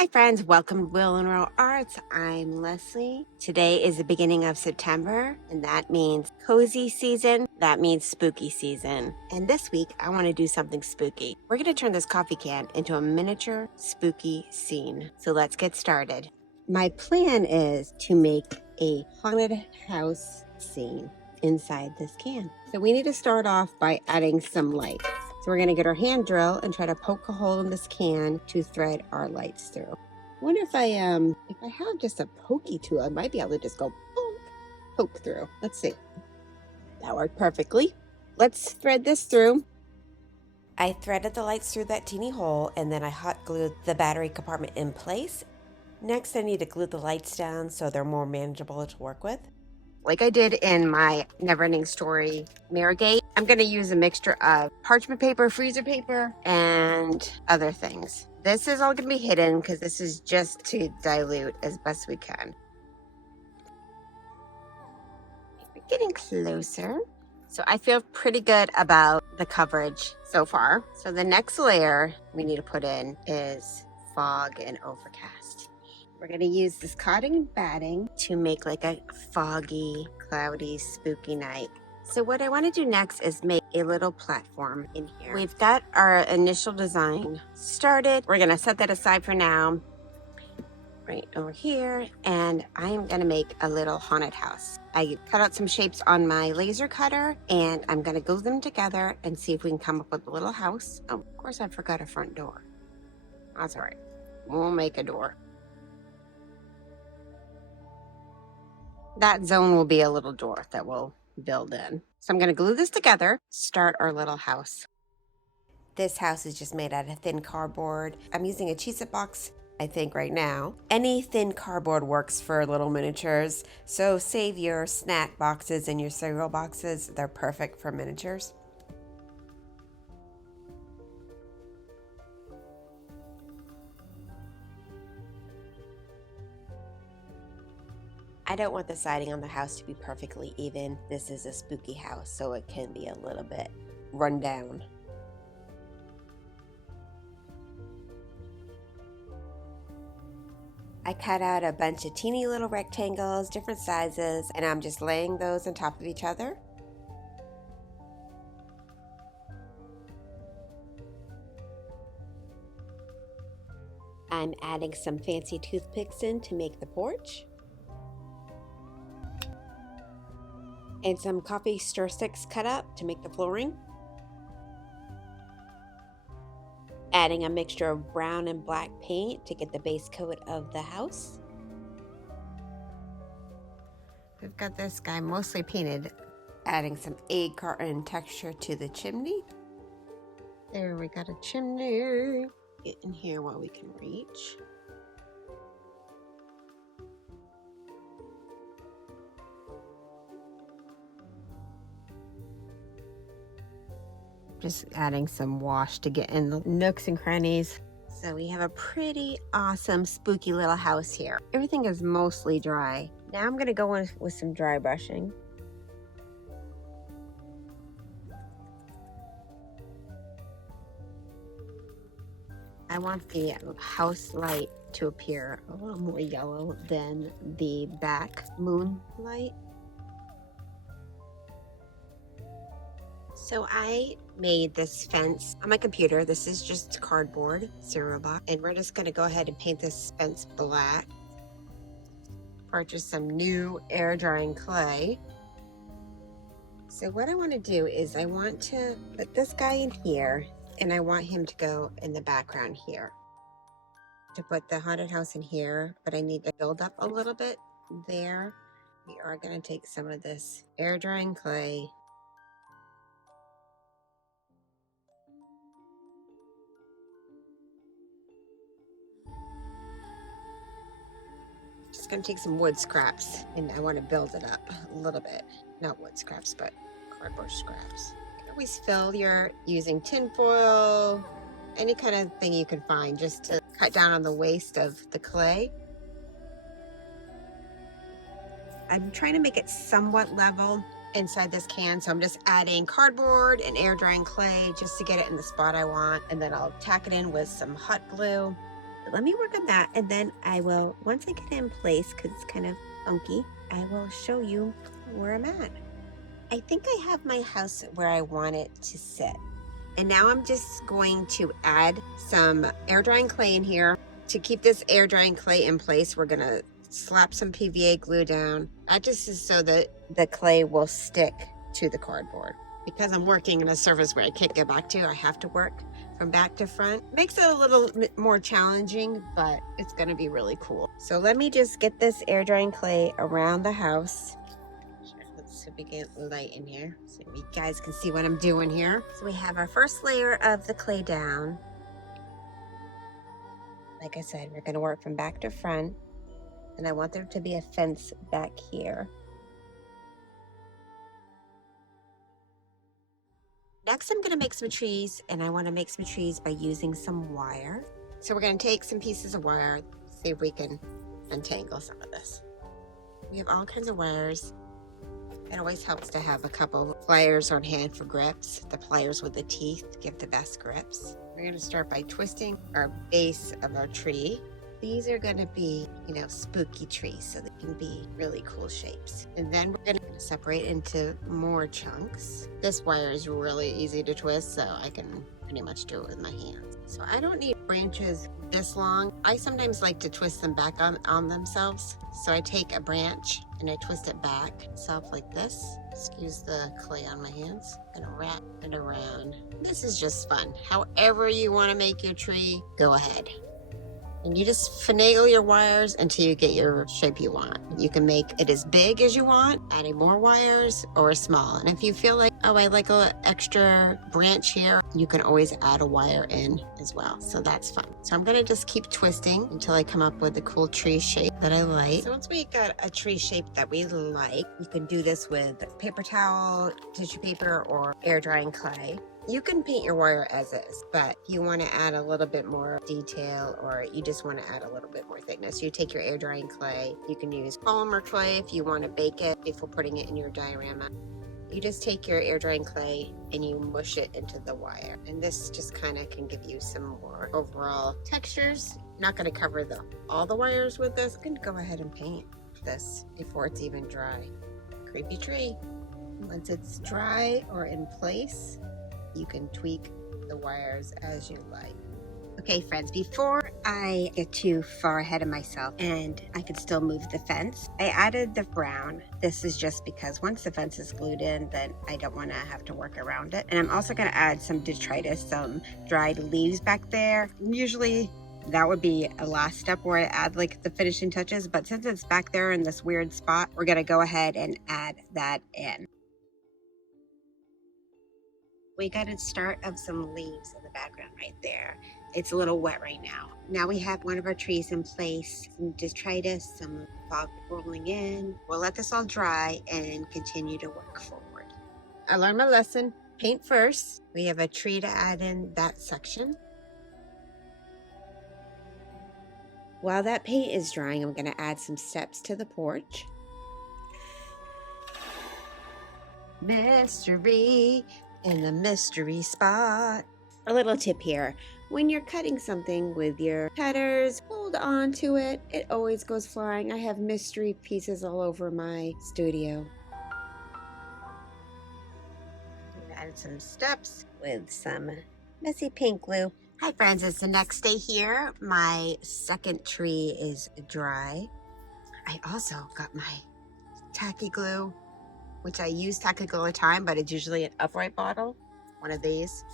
Hi friends, welcome to Will and Row Arts. I'm Leslie. Today is the beginning of September, and that means cozy season. That means spooky season. And this week, I want to do something spooky. We're going to turn this coffee can into a miniature spooky scene. So let's get started. My plan is to make a haunted house scene inside this can. So we need to start off by adding some light. So we're gonna get our hand drill and try to poke a hole in this can to thread our lights through. I wonder if I have just a pokey tool, I might be able to just go poke through. Let's see. That worked perfectly. Let's thread this through. I threaded the lights through that teeny hole, and then I hot glued the battery compartment in place. Next, I need to glue the lights down so they're more manageable to work with. Like I did in my Neverending Story mirror gate, I'm going to use a mixture of parchment paper, freezer paper, and other things. This is all going to be hidden because this is just to dilute as best we can. We're getting closer. So I feel pretty good about the coverage so far. So the next layer we need to put in is fog and overcast. We're going to use this cotton batting to make like a foggy, cloudy, spooky night. So what I want to do next is make a little platform in here. We've got our initial design started. We're going to set that aside for now, right over here. And I'm going to make a little haunted house. I cut out some shapes on my laser cutter and I'm going to glue them together and see if we can come up with a little house. Oh, of course I forgot a front door. That's all right. We'll make a door. That zone will be a little door that we'll build in. So I'm going to glue this together, start our little house. This house is just made out of thin cardboard. I'm using a Cheez-It box, I think, right now. Any thin cardboard works for little miniatures, so save your snack boxes and your cereal boxes. They're perfect for miniatures. I don't want the siding on the house to be perfectly even. This is a spooky house, so it can be a little bit run down. I cut out a bunch of teeny little rectangles, different sizes, and I'm just laying those on top of each other. I'm adding some fancy toothpicks in to make the porch. And some coffee stir sticks cut up to make the flooring. Adding a mixture of brown and black paint to get the base coat of the house. We've got this guy mostly painted, adding some egg carton texture to the chimney. There, we got a chimney. Get in here while we can reach. Just adding some wash to get in the nooks and crannies. So we have a pretty awesome spooky little house here. Everything is mostly dry. Now I'm gonna go in with some dry brushing. I want the house light to appear a little more yellow than the back moonlight. So I made this fence on my computer. This is just cardboard, cereal box, and we're just gonna go ahead and paint this fence black. Purchase some new air drying clay. So what I wanna do is I want to put this guy in here and I want him to go in the background here. To put the haunted house in here, but I need to build up a little bit there. We are gonna take some of this air drying clay. Just gonna take some wood scraps and I want to build it up a little bit. Not wood scraps, but cardboard scraps. You can always fill your using tin foil, any kind of thing you can find just to cut down on the waste of the clay. I'm trying to make it somewhat level inside this can, so I'm just adding cardboard and air drying clay just to get it in the spot I want, and then I'll tack it in with some hot glue. But let me work on that, and then I will, once I get it in place, because it's kind of funky, I will show you where I'm at. I think I have my house where I want it to sit. And now I'm just going to add some air drying clay in here. To keep this air drying clay in place, we're gonna slap some PVA glue down. That just is so that the clay will stick to the cardboard. Because I'm working in a surface where I can't get back to, I have to work from back to front. Makes it a little bit more challenging, but it's gonna be really cool. So let me just get this air drying clay around the house. Let's see if we get light in here so you guys can see what I'm doing here. So we have our first layer of the clay down. Like I said, we're gonna work from back to front, and I want there to be a fence back here. Next, I'm gonna make some trees, and I wanna make some trees by using some wire. So we're gonna take some pieces of wire, see if we can untangle some of this. We have all kinds of wires. It always helps to have a couple pliers on hand for grips. The pliers with the teeth give the best grips. We're gonna start by twisting our base of our tree. These are gonna be, spooky trees, so they can be really cool shapes. And then we're gonna separate into more chunks. This wire is really easy to twist, so I can pretty much do it with my hands. So I don't need branches this long. I sometimes like to twist them back on themselves. So I take a branch and I twist it back itself like this. Excuse the clay on my hands. And wrap it around. This is just fun. However you want to make your tree, go ahead. And you just finagle your wires until you get your shape you want. You can make it as big as you want, adding more wires, or small. And if you feel like, oh, I like an extra branch here, you can always add a wire in as well. So that's fun. So I'm gonna just keep twisting until I come up with a cool tree shape that I like. So once we got a tree shape that we like, you can do this with paper towel, tissue paper, or air drying clay. You can paint your wire as is, but if you want to add a little bit more detail, or you just want to add a little bit more thickness, you take your air drying clay. You can use polymer clay if you want to bake it before putting it in your diorama. You just take your air drying clay and you mush it into the wire. And this just kind of can give you some more overall textures. I'm not going to cover all the wires with this. I'm going to go ahead and paint this before it's even dry. Creepy tree. Once it's dry or in place, you can tweak the wires as you like. Okay, friends, before I get too far ahead of myself and I can still move the fence, I added the brown. This is just because once the fence is glued in, then I don't want to have to work around it. And I'm also going to add some detritus, some dried leaves back there. Usually that would be a last step where I add like the finishing touches, but since it's back there in this weird spot, we're going to go ahead and add that in. We got a start of some leaves in the background right there. It's a little wet right now. Now we have one of our trees in place, some detritus, some fog rolling in. We'll let this all dry and continue to work forward. I learned my lesson, paint first. We have a tree to add in that section. While that paint is drying, I'm gonna add some steps to the porch. Mystery in the mystery spot. A little tip here, when you're cutting something with your cutters, hold on to it. It always goes flying. I have mystery pieces all over my studio. Add some steps with some messy paint glue. Hi friends, it's the next day here. My second tree is dry. I also got my tacky glue, which I use tacky glue all the time, but it's usually an upright bottle, one of these.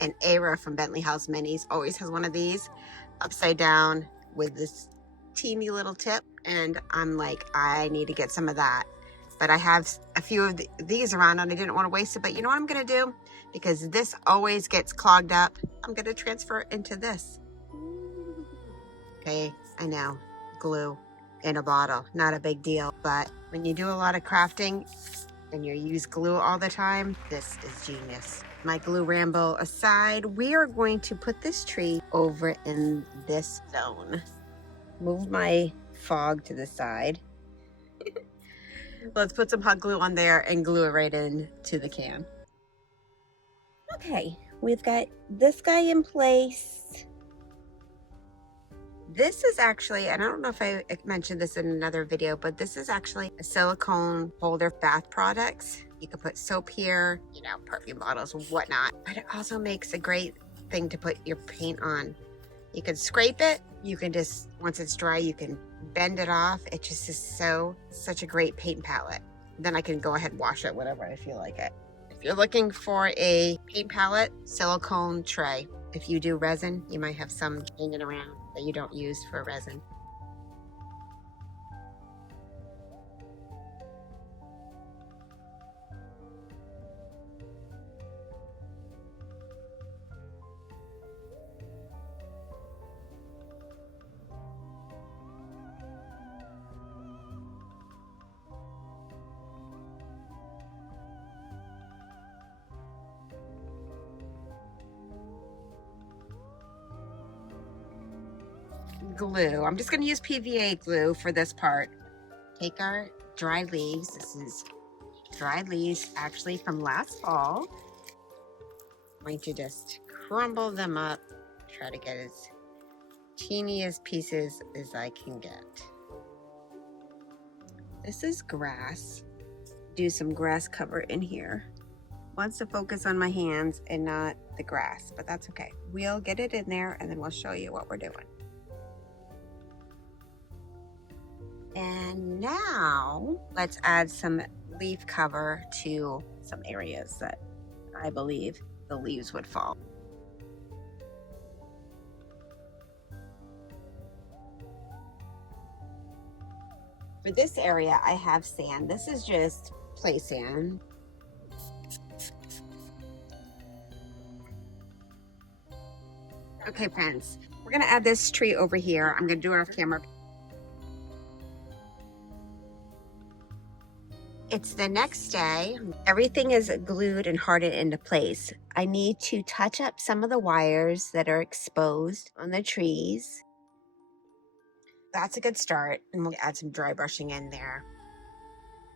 And Era from Bentley House Minis always has one of these, upside down with this teeny little tip. And I'm like, I need to get some of that. But I have a few of these around and I didn't want to waste it. But you know what I'm gonna do? Because this always gets clogged up, I'm gonna transfer it into this. Okay, I know, glue in a bottle, not a big deal. But when you do a lot of crafting and you use glue all the time, this is genius. My glue ramble aside, we are going to put this tree over in this zone. Move my fog to the side. Let's put some hot glue on there and glue it right into the can. Okay, we've got this guy in place. This is actually, and I don't know if I mentioned this in another video, but this is actually a silicone holder bath products. You can put soap here, you know, perfume bottles, whatnot, but it also makes a great thing to put your paint on. You can scrape it. You can just, once it's dry, you can bend it off. It just is such a great paint palette. Then I can go ahead and wash it whenever I feel like it. If you're looking for a paint palette, silicone tray. If you do resin, you might have some hanging around that you don't use for resin. Glue. I'm just going to use PVA glue for this part. Take our dry leaves. This is dried leaves actually from last fall. I'm going to just crumble them up. Try to get as teeny as pieces as I can get. This is grass. Do some grass cover in here. Wants to focus on my hands and not the grass, but that's okay. We'll get it in there and then we'll show you what we're doing. And now let's add some leaf cover to some areas that I believe the leaves would fall. For this area, I have sand. This is just play sand. Okay, friends, we're gonna add this tree over here. I'm gonna do it off camera. It's the next day. Everything is glued and hardened into place. I need to touch up some of the wires that are exposed on the trees. That's a good start, and we'll add some dry brushing in there.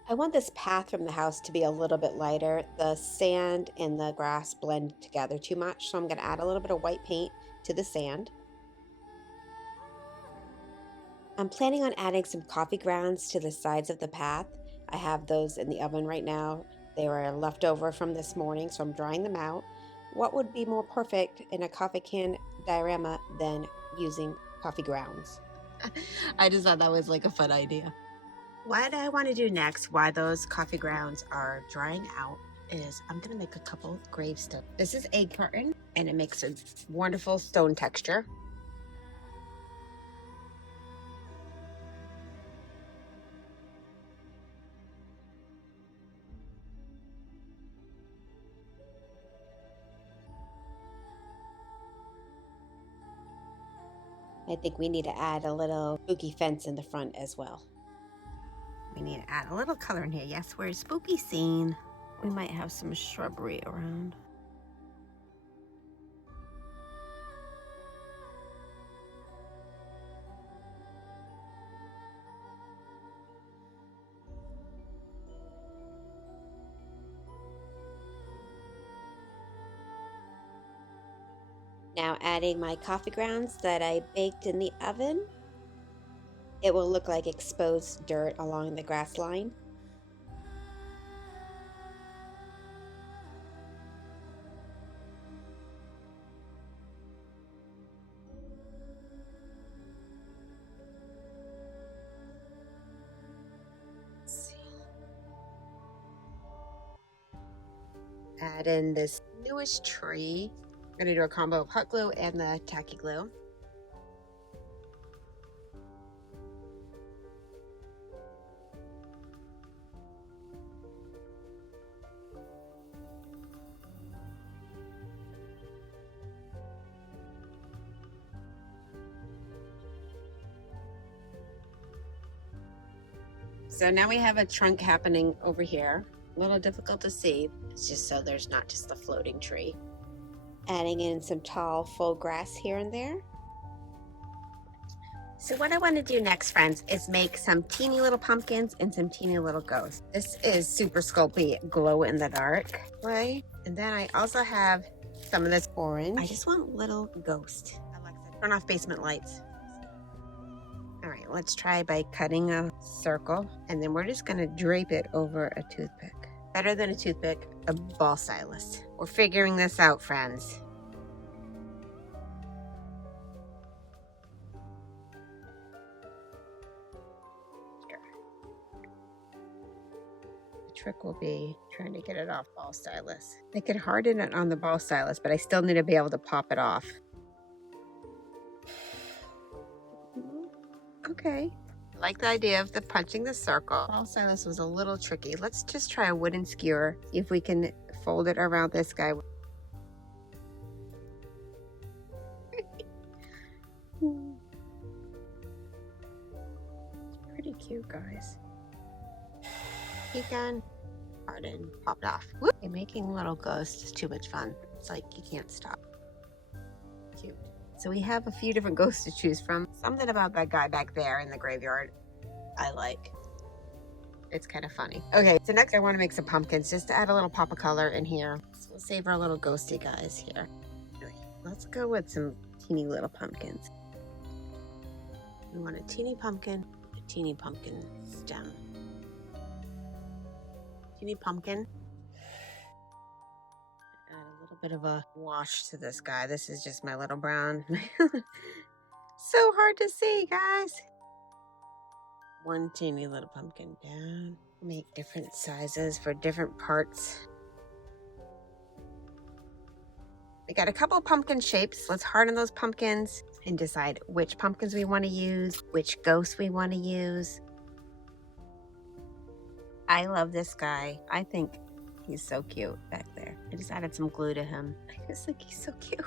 I want this path from the house to be a little bit lighter. The sand and the grass blend together too much, so I'm going to add a little bit of white paint to the sand. I'm planning on adding some coffee grounds to the sides of the path. I have those in the oven right now. They were left over from this morning, so I'm drying them out. What would be more perfect in a coffee can diorama than using coffee grounds? I just thought that was like a fun idea. What I want to do next while those coffee grounds are drying out is I'm going to make a couple gravestones. This is egg carton and it makes a wonderful stone texture. I think we need to add a little spooky fence in the front as well. We need to add a little color in here. Yes, we're a spooky scene. We might have some shrubbery around. Now adding my coffee grounds that I baked in the oven. It will look like exposed dirt along the grass line. Add in this newest tree. I'm going to do a combo of hot glue and the tacky glue. So now we have a trunk happening over here. A little difficult to see. It's just so there's not just a floating tree. Adding in some tall full grass here and there. So what I want to do next, friends, is make some teeny little pumpkins and some teeny little ghosts. This is Super Sculpey glow in the dark way. And then I also have some of this orange. I just want little ghost. Alexa, turn off basement lights. All right, let's try by cutting a circle, and then we're just gonna drape it over a toothpick. Better than a toothpick, a ball stylus. We're figuring this out, friends. The trick will be trying to get it off ball stylus. I could harden it on the ball stylus, but I still need to be able to pop it off. Okay. I like the idea of the punching the circle. Ball stylus was a little tricky. Let's just try a wooden skewer. See if we can fold it around this guy. It's pretty cute, guys. Pecan, harden, popped off. Whoop. Okay, making little ghosts is too much fun. It's like you can't stop. Cute. So we have a few different ghosts to choose from. Something about that guy back there in the graveyard I like. It's kind of funny. Okay, so next I want to make some pumpkins just to add a little pop of color in here. So we'll save our little ghosty guys here. Okay, let's go with some teeny little pumpkins. We want a teeny pumpkin stem. Teeny pumpkin. Add a little bit of a wash to this guy. This is just my little brown. So hard to see, guys. One teeny little pumpkin down. Make different sizes for different parts. We got a couple pumpkin shapes. Let's harden those pumpkins and decide which pumpkins we want to use, which ghosts we want to use. I love this guy. I think he's so cute back there. I just added some glue to him. I just think he's so cute.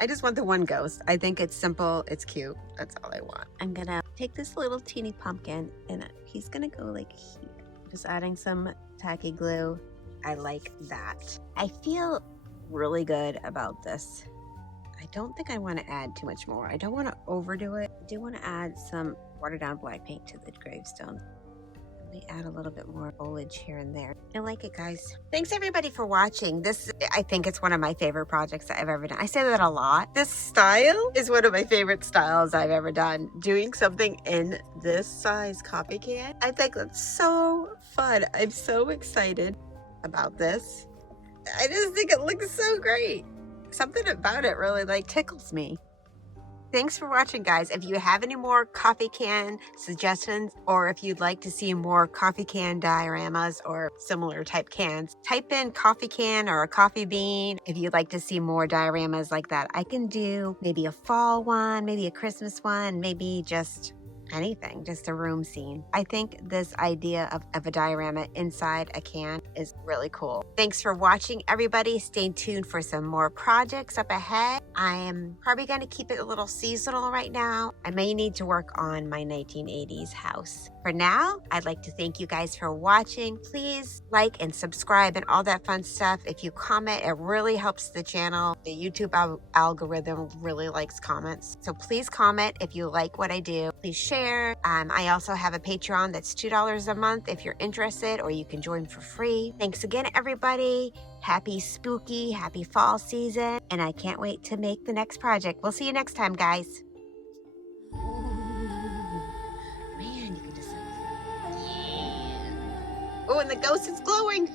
I just want the one ghost. I think it's simple, it's cute. That's all I want. I'm gonna take this little teeny pumpkin and he's gonna go like here. Just adding some tacky glue. I like that. I feel really good about this. I don't think I want to add too much more. I don't want to overdo it. I do want to add some watered down black paint to the gravestone. Let me add a little bit more foliage here and there. I like it, guys. Thanks everybody for watching. This, I think it's one of my favorite projects that I've ever done. I say that a lot. This style is one of my favorite styles I've ever done. Doing something in this size coffee can. I think that's so fun. I'm so excited about this. I just think it looks so great. Something about it really like tickles me. Thanks for watching, guys. If you have any more coffee can suggestions, or if you'd like to see more coffee can dioramas or similar type cans, type in coffee can or a coffee bean. If you'd like to see more dioramas like that, I can do maybe a fall one, maybe a Christmas one, maybe just anything, just a room scene. I think this idea of a diorama inside a can is really cool. Thanks for watching, everybody. Stay tuned for some more projects up ahead. I am probably going to keep it a little seasonal right now. I may need to work on my 1980s house. For now, I'd like to thank you guys for watching. Please like and subscribe and all that fun stuff. If you comment, it really helps the channel. The YouTube algorithm really likes comments. So please comment if you like what I do. Please share. I also have a Patreon that's $2 a month if you're interested, or you can join for free. Thanks again, everybody. Happy spooky, happy fall season. And I can't wait to make the next project. We'll see you next time, guys. Man, you can just... Yeah. Oh, and the ghost is glowing.